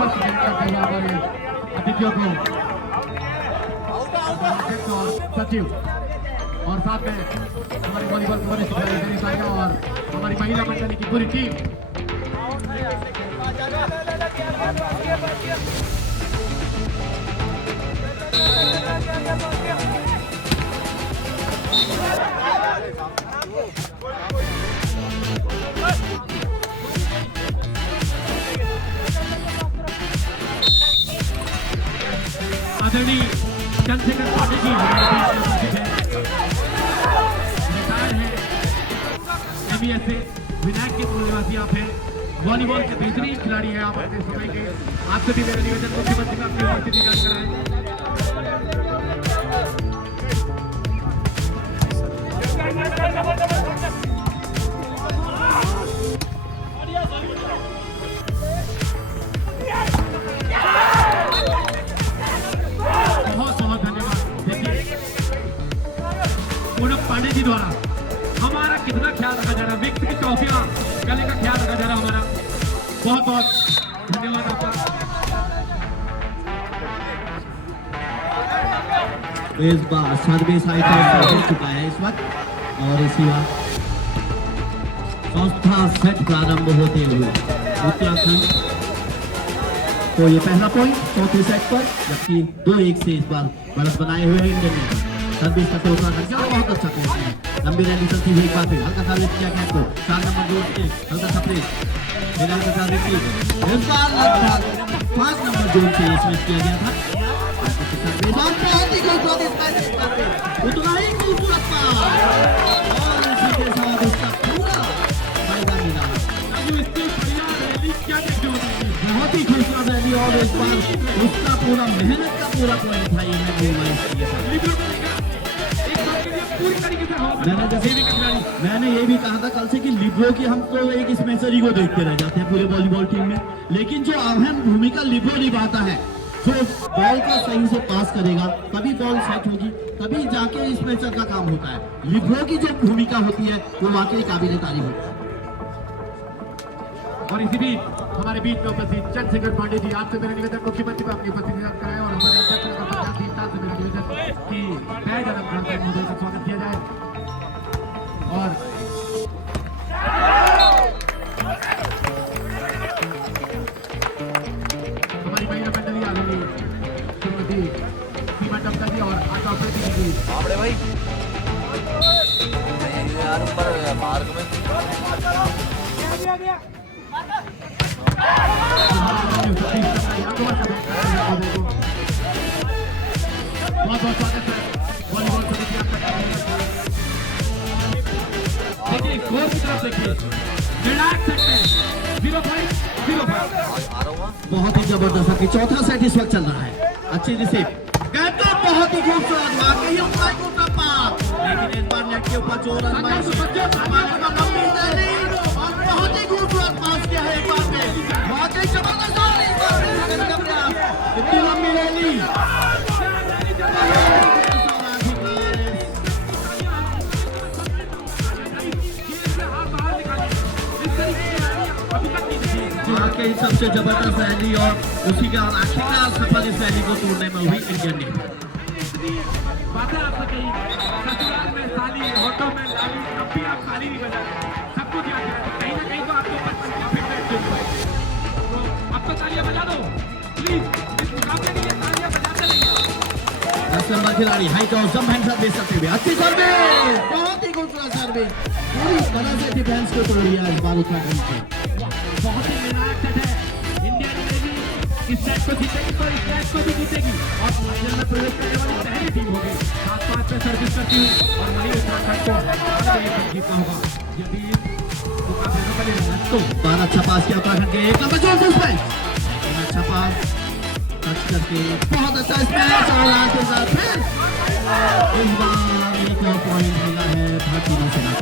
हमारे अतिथियों को सचिव और साथ में हमारी वॉलीबॉल की वरिष्ठ खिलाड़ी और हमारी महिला मंडली की पूरी टीम। आदरणीय चंद्रशेखर पांडे जी रिटायर है एमईएस से। विनायक के मूल निवासी आप हैं, वॉलीबॉल के बेहतरीन खिलाड़ी हैं आप अपने समय के। आपसे भी मेरा निवेदन मुख्यमंत्री का अपनी उपस्थिति दर्ज कराएं। पांडे जी द्वारा हमारा कितना ख्याल रखा जा रहा है, विक्स की ट्रॉफियां गले का ख्याल रखा जा रहा है हमारा। बहुत बहुत धन्यवाद आपका। इस बार सर्विस आई तो हो चुका है इस वक्त और इसी वक्त चौथा सेट प्रारंभ होते हुए उत्तराखंड तो ये पहला पॉइंट चौथे सेट पर, जबकि 2-1 से इस बार बढ़त बनाए हुए इंडियन ने। सर्विस का चौथा नंबर बहुत अच्छा कोच है। लंबी रैली चलती हुई एक बार फिर हल्का सर्विस किया गया को 4 नंबर जोड़ के हल्का सप्रेस फिर हल्का सर्विस की इस बार लगभग 5 नंबर जोड़ से स्मैश किया गया था। बहुत ही खूबसूरत स्मैश उतना ही खूबसूरत था और इसी के साथ उसका पूरा फायदा मिला। बहुत ही खूबसूरत रैली और इस बार उसका पूरा मेहनत का पूरा पॉइंट था। ये मैंने ये भी कहा था कल से कि लिब्रो की हम तो एक स्मेशरी को देखते रह जाते हैं पूरे वॉलीबॉल टीम में, लेकिन जो अहम भूमिका लिब्रो निभाता है, जो बॉल को सही से पास करेगा तभी बॉल सेट होगी, तभी जाके स्मेशर का काम होता है। लिब्रो की जो भूमिका होती है वो वाकई काबिल तारीफ होती है। और इसी बीच हमारे बीच में उपस्थित चंद्रशेखर पांडे जी, आपसे मेरा निवेदन मुख्यमंत्री को अपनी उपस्थिति दर्ज कराएं और हमारे अध्यक्ष से मेरा निवेदन कि जय जगन्नाथ महोदय का स्वागत किया जाए। और हमारी महिला मंडली आदरणीय श्रीमती सीमा टप्पा जी और आशा प्रीति जी भाई यार ऊपर मार्ग में बहुत बहुत स्वागत है वॉलीबॉल समिति आपका। देखिए स्कोर की तरफ देखिए, निर्णायक सेट में 0.05। बहुत ही जबरदस्त आपकी चौथा सेट इस वक्त चल रहा है। अच्छी रिसीव कहते बहुत ही खूबसूरत वाकई पास, लेकिन इस बार नेट के ऊपर जोर और बहुत ही खूबसूरत पास किया है। एक बार में वाकई जबरदस्त इतनी लंबी रैली वाकई सबसे जबरदस्त रैली और उसी के आखिरकार सफल इस रैली को तोड़ने में हुई इंडियन ने। बातें आप ससुराल में साली, ऑटो में लाली, तब भी आप ताली नहीं बजा, सब कुछ याद है। कहीं ना कहीं तो आपके ऊपर फिटनेस तो अब तो तालियां बजा दो प्लीज, इस मुकाबले के लिए तालियां बजाते रहिए। 10 नंबर खिलाड़ी हाइट और जंप हैंड सर्विस करते हुए अच्छी सर्विस, बहुत ही खूबसूरत सर्विस, पूरी तरह से डिफेंस को तोड़ दिया इस बार उत्तराखंड से। बहुत ही निर्णायक सेट है। इंडिया ने इस सेट को जीतेगी तो इस मैच को भी जीतेगी और फाइनल में प्रवेश करने वाली पहली टीम होगी। 7-5 पे सर्विस करती हुई और वही उत्तराखंड को जीतना होगा। यदि मुकाबले में बने तो बार अच्छा पास किया उत्तराखंड के 1 नंबर जोर से अच्छा पास टच करके बहुत अच्छा स्मैश और आगे साथ फिर इस बार एक और पॉइंट मिला है भारतीय नौसेना।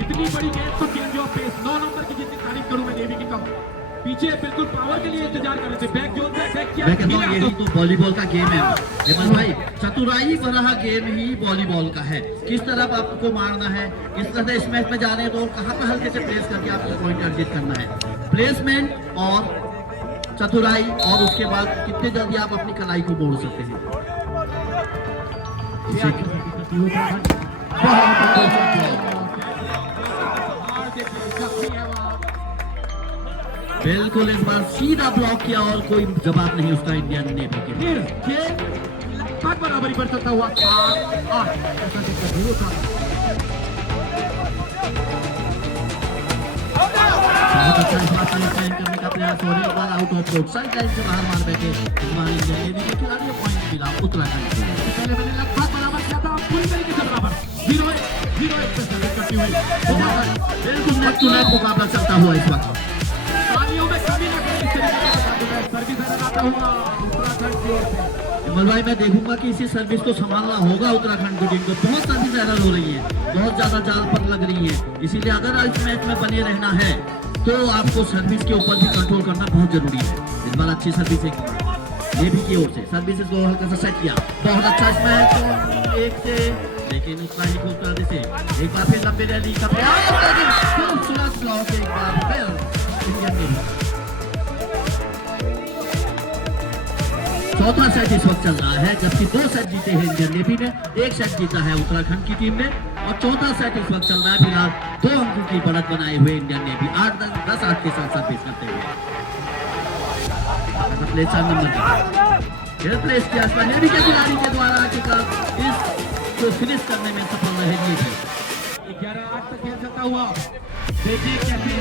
इतनी बड़ी गेंद तो चेंज ऑफ पेस 9 नंबर की जितनी तारीफ करूं मैं देवी की कम पीछे बिल्कुल पावर के लिए इंतजार कर रहे थे। बैक जोन से अटैक किया। मैं कहता हूं यही तो वॉलीबॉल का गेम है हेमंत भाई, चतुराई भरा गेम ही वॉलीबॉल का है। किस तरफ आपको मारना है, किस तरह इस मैच में जा रहे हैं तो कहां पे हल्के से प्रेस करके आपको पॉइंट अर्जित करना है। प्लेसमेंट और चतुराई, और उसके बाद कितने जल्दी आप अपनी कलाई को मोड़ सकते हैं। इसे बिल्कुल इस बार सीधा ब्लॉक किया और कोई जवाब नहीं उसका इंडियन नेवी के। फिर खेल लगभग बराबरी पर चलता हुआ बहुत अच्छा इस बार साइन करने का प्रयास हो रहा है। बार out of court side line से बाहर मार बैठे हमारे इंडियन नेवी के खिलाड़ी, पॉइंट मिला उत्तराखंड को। पहले मैंने लगभग बराबर किया था, पूरी तरीके से बराबर 0-1 पे सर्विस करती हुई बिल्कुल नेक टू नेक मुकाबला चलता हुआ इस वक्त। तालियों में कमी ना कमी इस तरीके से सर्विस आता हुआ उत्तराखंड की ओर से। विमल भाई, मैं देखूंगा कि इसी सर्विस को संभालना होगा उत्तराखंड की टीम को। बहुत सर्विस एरर हो रही है, बहुत ज्यादा जाल पर लग रही है, इसीलिए अगर इस मैच में बने रहना है तो आपको सर्विस के ऊपर भी कंट्रोल करना बहुत जरूरी है। इस बार अच्छी सर्विस ये भी की ओर से सर्विस को हल्का सा सेट किया, बहुत अच्छा मैच एक से, लेकिन उतना ही खूबसूरती से एक बार फिर लंबी रैली का प्रयास, खूबसूरत ब्लॉक एक बार फिर इंडियन नेवी। चौथा सेट इस वक्त चल रहा है, जबकि 2 सेट जीते हैं इंडियन नेवी ने, 1 सेट जीता है उत्तराखंड की टीम ने, और चौथा सेट इस वक्त चल रहा है। फिलहाल 2 अंकों की बढ़त बनाए हुए इंडियन नेवी 8-10 के साथ सर्विस करते हुए प्लेस 4 नंबर का प्लेस किया नेवी के खिलाड़ी के द्वारा आखिरकार इसको फिनिश करने में सफल रहे ये थे। 11-8 तक खेल सकता हुआ, देखिए कैसे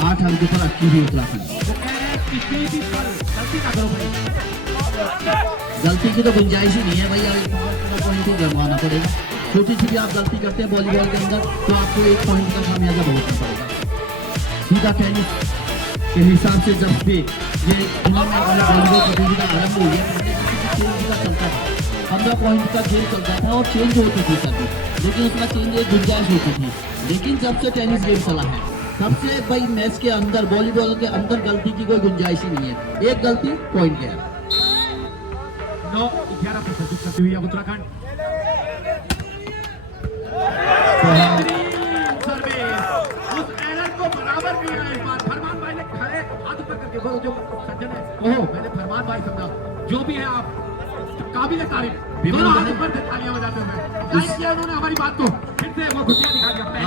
8 अंकों पर अटकी हुई उत्तराखंड। किसी भी पल गलती ना करो भाई, गलती की तो गुंजाइश ही नहीं है भैया, पॉइंट ही गंवाना पड़ेगा। छोटी सी भी आप गलती करते हैं वॉलीबॉल के अंदर तो आपको 1 पॉइंट का खामियाजा भुगतना पड़ेगा। सीधा टेनिस के हिसाब से जब भी ये टूर्नामेंट वाला वॉलीबॉल प्रतियोगिता आरंभ हुई है, चलता था 15 पॉइंट का गेम चलता था और चेंज होती थी सभी, लेकिन उसमें चेंज एक गुंजाइश होती थी। लेकिन जब से टेनिस गेम चला है तब से भाई मैच के अंदर वॉलीबॉल के अंदर गलती की कोई गुंजाइश ही नहीं है, एक गलती पॉइंट गया। 9-11 पे सर्विस करती हुई उत्तराखंड। उस एरर को बराबर किया इस बार फरमान भाई ने खड़े हाथ ऊपर करके, वो जो सज्जन है, ओहो मैंने फरमान भाई समझा, जो भी है आप काबिल तारीफ, दोनों हाथ ऊपर से तालियां बजाते हुए लाइक किया उन्होंने हमारी बात को, फिर से वो घुटिया दिखा दिया पहले,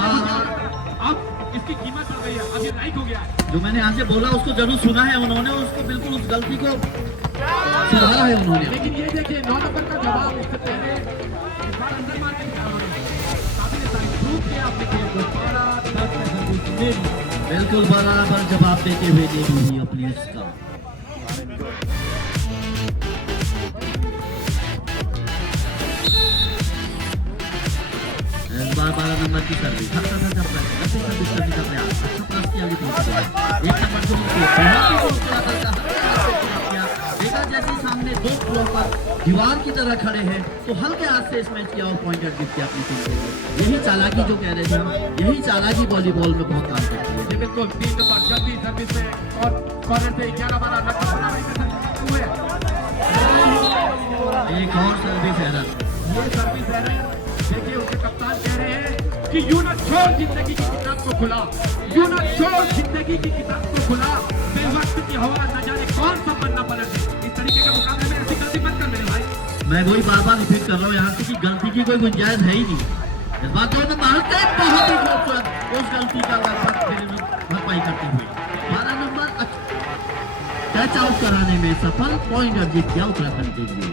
अब इसकी कीमत बढ़ गई है, अब ये लाइक हो गया। जो मैंने यहाँ से बोला उसको जरूर सुना है उन्होंने, उसको बिल्कुल उस गलती को सुधारा है उन्होंने। लेकिन ये देखिए 9 नंबर का जवाब, इससे पहले इस बार अंदर मार के निकाला उन्होंने, काबिल तारीफ प्रूव किया अपने खेल को। 12-10 पे सर्विस नेवी बिल्कुल बराबर जवाब देते हुए नेवी अपनी इसका इस बार 12 नंबर की सर्विस सर्विस करने का प्रयास, अच्छा प्लस किया एक नंबर को देखा, जैसे सामने 2 फ्लोर पर दीवार की तरह खड़े हैं तो हल्के हाथ से इस मैच किया और पॉइंट गिफ्ट किया अपनी टीम को। यही चालाकी जो कह रहे थे हम, यही चालाकी वॉलीबॉल में बहुत काम करती है। बिल्कुल 3 नंबर जल्दी सर्विस में और कॉर्नर से 11-12 हुए, एक और सर्विस एरर। ये सर्विस एरर देखिए, उनके कप्तान कह रहे हैं कि यूं ना छोड़ जिंदगी की किताब को खुला, यूं ना छोड़ जिंदगी की किताब को खुला, बेवक्त की हवा न जाने कौन सा बनना पलट। इस तरीके के मुकाबले में ऐसी गलती मत कर मेरे भाई। मैं वही बार रिपीट कर रहा हूँ यहाँ से कि गलती की कोई गुंजाइश है ही नहीं। इस बात को मारते बहुत ही खूबसूरत उस गलती का भरपाई करते हुए 12 नंबर टच आउट कराने में सफल, पॉइंट अर्जित किया उत्तराखंड के लिए।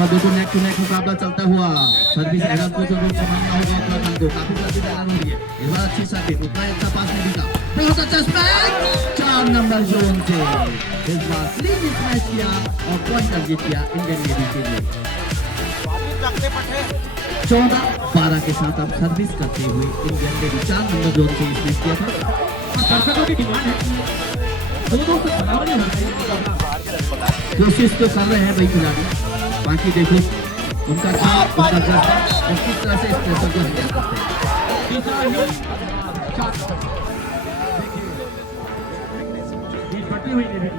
बिल्कुल नेक टू नेक मुकाबला चलता हुआ, सर्विस एरर को जरूर संभालना होगा उत्तराखंड को, काफी सर्विस एरर हो रही है इस बार। अच्छी सर्विस, उतना अच्छा पास नहीं दिखा, बहुत अच्छा स्मैश 4 नंबर जोन से इस बार क्लीन स्मैश किया और पॉइंट अर्जित किया इंडियन नेवी के लिए। 14-12 के साथ अब सर्विस करते हुए इंडियन नेवी 4 नंबर जोन से स्मैश किया था। दर्शकों की डिमांड है दोनों से बराबरी होना चाहिए, कोशिश तो कर रहे हैं भाई खिलाड़ी, बाकी देखो उनका क्या उनका जज्बा और किस तरह से इस प्रेशर को हैंडल करते हैं। तीसरा ही 4 देखिए बढ़ती हुई नेवी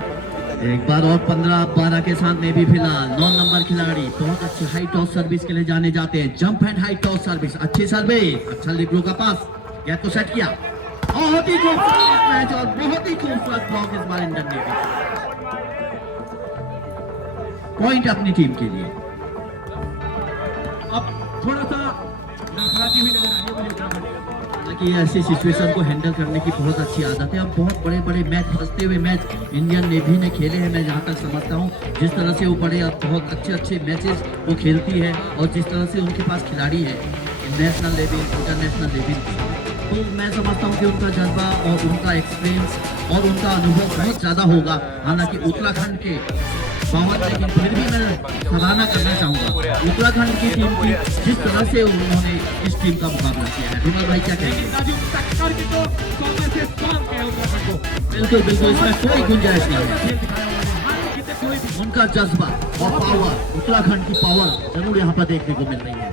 एक बार और 15-12 के साथ में भी फिलहाल 9 नंबर खिलाड़ी बहुत अच्छी हाई टॉस सर्विस के लिए जाने जाते हैं। Jump and high toss service, अच्छी सर्विस, अच्छा लिब्रो का पास, गेट को सेट किया, बहुत ही खूबसूरत मैच और बहुत ही खूबसूरत ब्लॉक इस बार इंडियन नेवी। पॉइंट अपनी टीम के लिए। अब थोड़ा सा लड़खड़ाती हुई नजर आ रही है मुझे उत्तराखंड। हालांकि ऐसी सिचुएशन को हैंडल करने की बहुत अच्छी आदत है। अब बहुत बड़े बड़े मैच, फंसते हुए मैच इंडियन नेवी ने खेले हैं। मैं जहाँ तक समझता हूँ जिस तरह से वो बड़े अब बहुत अच्छे अच्छे मैचेस वो खेलती है और जिस तरह से उनके पास खिलाड़ी है नेशनल लेवल, इंटरनेशनल लेवल की, तो मैं समझता हूँ कि उनका जज्बा और उनका एक्सपीरियंस और उनका अनुभव बहुत ज़्यादा होगा। हालांकि उत्तराखंड के बावत, लेकिन फिर भी मैं सराहना करना चाहूँगा उत्तराखंड की टीम की जिस तरह से उन्होंने इस टीम का मुकाबला किया है। विमल भाई क्या कहेंगे? राजू टक्कर की तो 100 में से 100 अंक है उत्तराखंड को। बिल्कुल बिल्कुल, इसमें कोई गुंजाइश नहीं है। खेल दिखाया उन्होंने, हार में कितने कोई भी उनका जज्बा और पावर, उत्तराखंड की पावर जरूर यहाँ पर देखने को मिल रही है।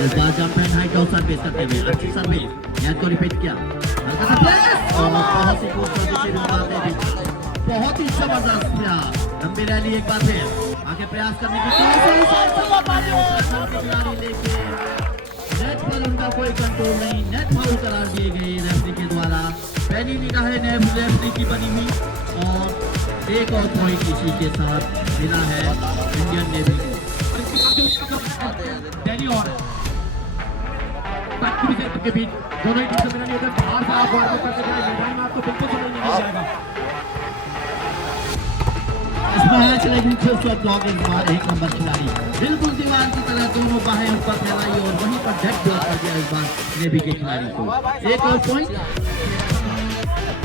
इस बार jump and high toss service करते हुए अच्छी सर्विस, याद को रिपीट किया, हल्का सा प्रेस और बहुत ही खूबसूरत से रुकाते भी, बहुत ही जबरदस्त प्रयास, लंबी रैली एक बार फिर आगे प्रयास करने की कोशिश, खिलाड़ी लेके नेट पर उनका कोई कंट्रोल नहीं, नेट फाउल करार दिए गए रेफरी के द्वारा। पहली निगाहें रेफरी की बनी हुई और एक और पॉइंट इसी के साथ मिला है इंडियन नेवी को। दिल्ली और के बीच दोनों ही टीम से मिलने उधर बाहर से आप वार्म करके जाए मैदान में आपको बिल्कुल समझ नहीं आएगा। इस मैच लेकिन खूबसूरत ब्लॉक इस बार एक नंबर खिलाड़ी बिल्कुल दीवार की तरह दोनों बाहें ऊपर फैलाई और वहीं पर डेड ब्लॉक कर दिया इस बार नेवी के खिलाड़ी को। एक और पॉइंट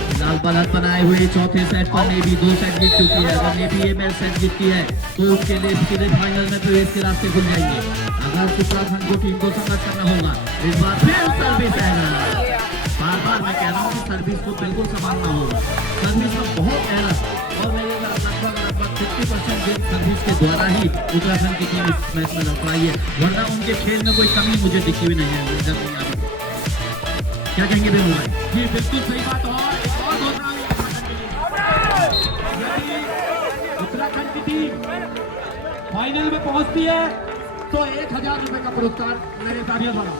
फिलहाल बढ़त बनाए हुए चौथे सेट पर नेवी 2 सेट जीत चुकी है। अगर नेवी ये मैच सेट जीतती है तो उसके लिए फाइनल में प्रवेश के रास्ते खुल जाएंगे। अगर उत्तराखंड को टीम को संघर्ष करना होगा इस बार फिर सर्विस एरर। बार बार मैं कह रहा हूँ कि सर्विस को बिल्कुल संभालना होगा, सर्विस में बहुत एरर और मैं ये लगभग 50% गेम सर्विस के द्वारा ही उत्तराखंड की टीम इस मैच में लड़ पाई है, वरना उनके खेल में कोई कमी मुझे दिखी हुई नहीं है। जब नहीं आ क्या कहेंगे बेनू भाई? जी बिल्कुल सही बात। और एक और घोषणा हुई उत्तराखंड की टीम फाइनल में पहुंचती है तो 1000 रुपए का पुरस्कार मेरे साथियों द्वारा।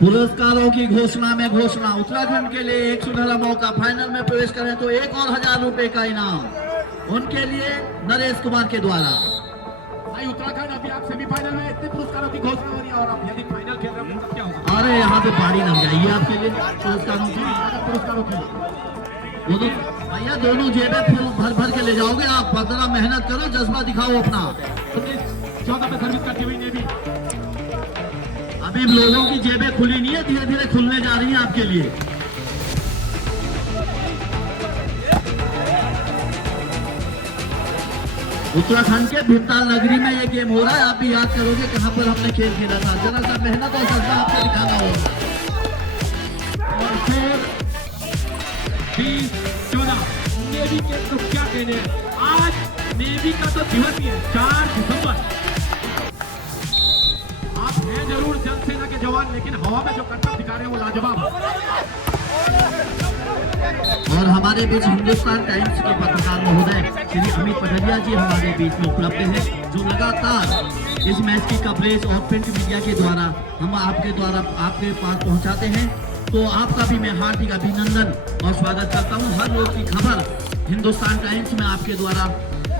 पुरस्कारों की घोषणा में घोषणा, उत्तराखंड के लिए एक सुनहरा मौका, फाइनल में प्रवेश करें तो एक और 1000 रुपए का इनाम उनके लिए नरेश कुमार के द्वारा। भाई उत्तराखंड अभी आप सेमीफाइनल में इतने पुरस्कारों की घोषणा हो रही है और आप यदि फाइनल खेल रहे हो तब क्या होगा? अरे यहाँ पे बाड़ी लग जाएगी आपके लिए पुरस्कारों की। दोनों भैया दोनों जेबें फुल भर भर के ले जाओगे आप, जरा मेहनत करो, जज्बा दिखाओ अपना। 14 पे सर्विस करती हुई नेवी अभी लोगों की जेबें खुली नहीं है, धीरे धीरे खुलने जा रही हैं आपके लिए। उत्तराखंड के भीमताल नगरी में ये गेम हो रहा है। आप भी याद करोगे कहां पर हमने खेल खेला था, जरा सा मेहनत और जज्बा आपको दिखाना होगा। और फिर 20-14 नेवी के तो क्या कहने, आज नेवी का तो दिवस ही है 4 दिसंबर। आप हैं जरूर जल सेना के जवान, लेकिन हवा में जो करतब दिखा रहे हैं वो लाजवाब। और हमारे बीच हिंदुस्तान टाइम्स के पत्रकार महोदय श्री अमित पटरिया जी हमारे बीच में उपलब्ध हैं, जो लगातार इस मैच की कवरेज और प्रिंट मीडिया के द्वारा हम आपके पास पहुंचाते हैं। तो आपका भी मैं हार्दिक अभिनंदन और स्वागत करता हूं। हर रोज की खबर हिंदुस्तान टाइम्स में आपके द्वारा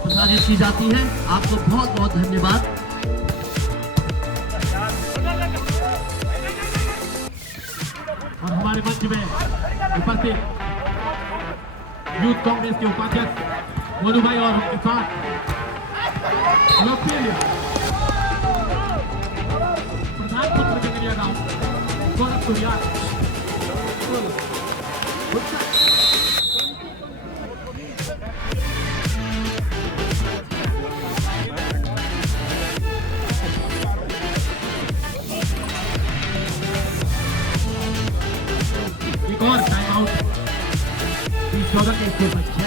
प्रसारित की जाती है। आपको बहुत बहुत धन्यवाद। और हमारे मंच में उपस्थित यूथ कांग्रेस के उपाध्यक्ष मोनू भाई और उनके साथ लोकप्रिय प्रधान पुत्र के मिलिया गांव गोरखपुर याद एक और टाइम आउट 14 के स्कोर पर 6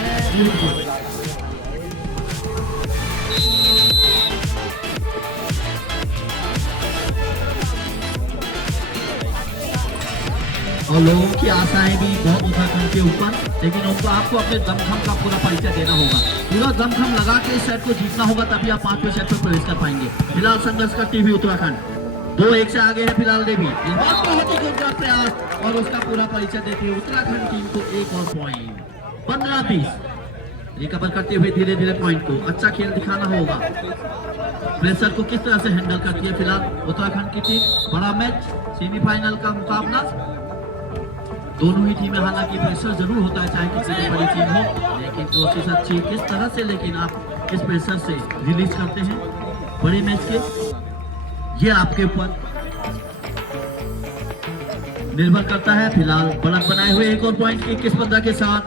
और और लोगों की आशाएं भी बहुत उत्तराखंड के ऊपर, लेकिन उनको आपको अपने दमखम का पूरा परिचय देना होगा, पूरा दमखम लगा के इस सेट को जीतना होगा, तभी आप 5वें सेट पर प्रवेश कर पाएंगे। फिलहाल संघर्ष करती हुई उत्तराखंड 2-1 से आगे है फिलहाल देवी। इस बार बहुत ही जोरदार प्रयास और उसका पूरा परिचय देती हुई उत्तराखंड टीम को एक और पॉइंट। 15-20 रिकवर करते हुए धीरे धीरे पॉइंट को अच्छा खेल दिखाना होगा। प्रेशर को किस तरह से हैंडल करती है फिलहाल उत्तराखंड की टीम। बड़ा मैच, सेमीफाइनल का मुकाबला, दोनों ही टीमें, हालांकि प्रेशर जरूर होता है चाहे किसी भी बड़ी टीम हो, लेकिन कोशिश अच्छी किस तरह से, लेकिन आप इस प्रेशर से रिलीज करते हैं बड़े मैच के, ये आपके ऊपर निर्भर करता है। फिलहाल बढ़त बनाए हुए एक और पॉइंट की 21-15 के साथ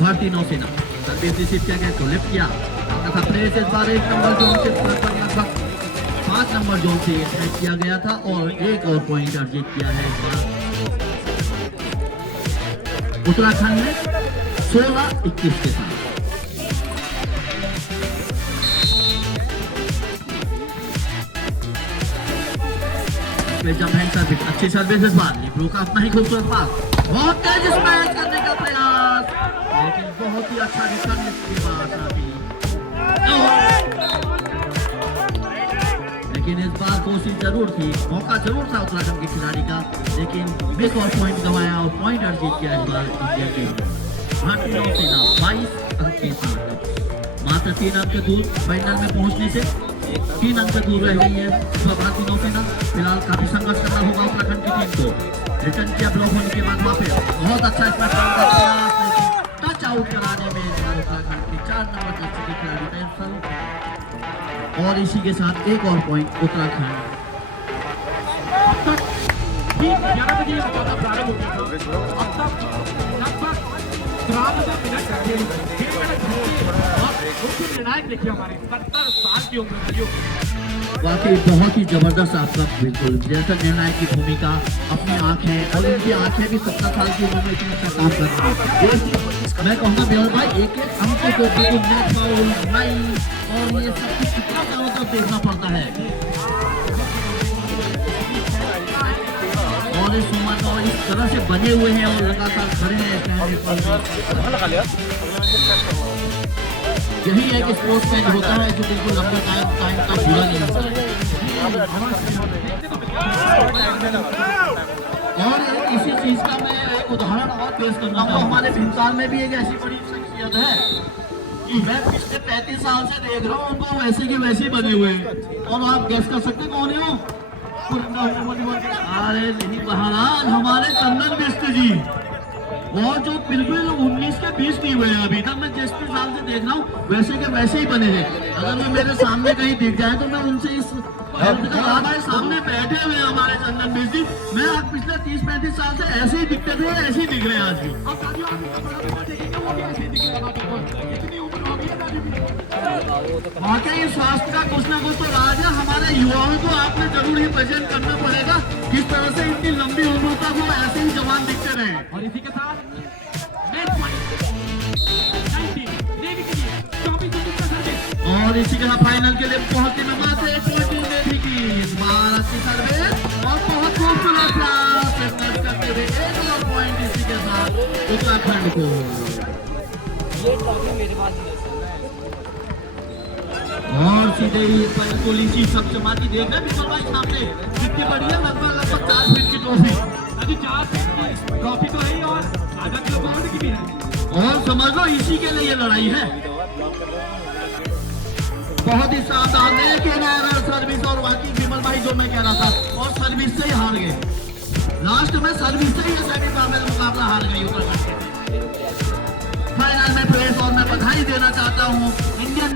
भारतीय नौसेना सर्विस रिसीव किया गया तो लिफ्ट किया था प्लेस। इस बार 1 नंबर जोन से लगभग 5 नंबर जोन से अटैक किया गया था और एक और पॉइंट अर्जित किया है इस बार उत्तराखंड ने 16-21 के साथ। जब है सर्विस, अच्छी सर्विस इस बार लिब्रो का अपना ही खूबसूरत पास, बहुत तेज स्मैश करने का प्रयास, लेकिन बहुत ही अच्छा रिटर्न इसके बाद अभी, लेकिन इस बार कोशिश जरूर थी, मौका जरूर था उत्तराखंड के खिलाड़ी का, लेकिन मिस और पॉइंट गंवाया और पॉइंट अर्जित किया इस बार इंडिया टीम। भारतीय नौसेना 22 अंक के साथ मात्र 3 अंक दूर फाइनल में पहुंचने से 3 अंक दूर रह गई है भारतीय नौसेना। फिलहाल काफी संघर्ष करना होगा उत्तराखंड की टीम को। रिटर्न किया ब्लॉक होने के बाद वापस बहुत अच्छा इसमें टच आउट कराने में उत्तराखंड की 4 नंबर जर्सी के खिलाड़ी टेंशन, और इसी के साथ एक और पॉइंट उत्तराखंड। 11 बजे मुकाबला प्रारंभ हो गया था, अब तक लगभग 13 मिनट निर्णायक देखिए हमारे 70 साल की उम्र के युवक। वाकई बहुत ही जबरदस्त आपका बिल्कुल जैसा निर्णायक की भूमिका, अपनी आंखें और उनकी आंखें भी 70 साल की उम्र में इतना अच्छा काम कर रही है। मैं कहूँगा बेहद भाई एक एक अंक को बिल्कुल नेट फाउल नहीं और ये सब कुछ कितना चारों तरफ देखना पड़ता है, और इस सुमन और इस तरह से बने हुए हैं और लगातार खड़े हैं। यही एक स्पोर्ट्समैन होता है जो बिल्कुल लंबे टाइम का पूरा नहीं होता है। और इसी चीज का मैं एक उदाहरण और पेश करना चाहूँगा। हमारे भिंसार में भी एक ऐसी बड़ी शख्सियत है कि मैं पिछले 35 साल से देख रहा हूँ उनको वैसे के वैसे बने हुए, और आप गैस कर सकते कौन है वो? अरे नहीं महाराज, हमारे चंदन मिश्र जी, और जो बिल्कुल 19 के 20 नहीं हुए अभी तक, मैं जिस साल से देख रहा हूँ वैसे के वैसे ही बने हैं। अगर मैं मेरे सामने कहीं दिख जाए तो मैं उनसे इस हमारे सामने बैठे हुए हमारे चंदन मिश्र जी, मैं आप पिछले 30-35 साल से ऐसे ही दिखते थे, ऐसे ही दिख रहे हैं आज भी। वाकई स्वास्थ्य का कुछ ना कुछ तो राज है। हमारे युवाओं को आपने जरूर ये प्रेजेंट करना पड़ेगा किस तरह से इतनी लंबी उम्र तक वो ऐसे ही जवान दिखते रहे। और इसी के साथ और इसी के साथ फाइनल के लिए पहुंचने में मात्र एक पॉइंट देवी की इस बार अच्छी सर्विस और बहुत खूबसूरत प्रयास करते हुए एक और पॉइंट इसी के साथ उत्तराखंड को। और सीधे ही पुलिसी सब चमाती देख रहे हैं भाई सामने कितनी बड़ी है, लगभग 4 फीट की ट्रॉफी। अभी 4 फीट की ट्रॉफी तो है और आधा किलोमीटर की भी है, और समझ लो इसी के लिए ये लड़ाई है। बहुत ही शानदार, लेकिन सर्विस और वाकई विमल भाई जो मैं कह रहा था, और सर्विस से ही हार गए लास्ट में, सर्विस से ही सेमीफाइनल मुकाबला हार गई उत्तराखंड। फाइनल में प्रवेश और मैं बधाई देना चाहता हूँ इंडियन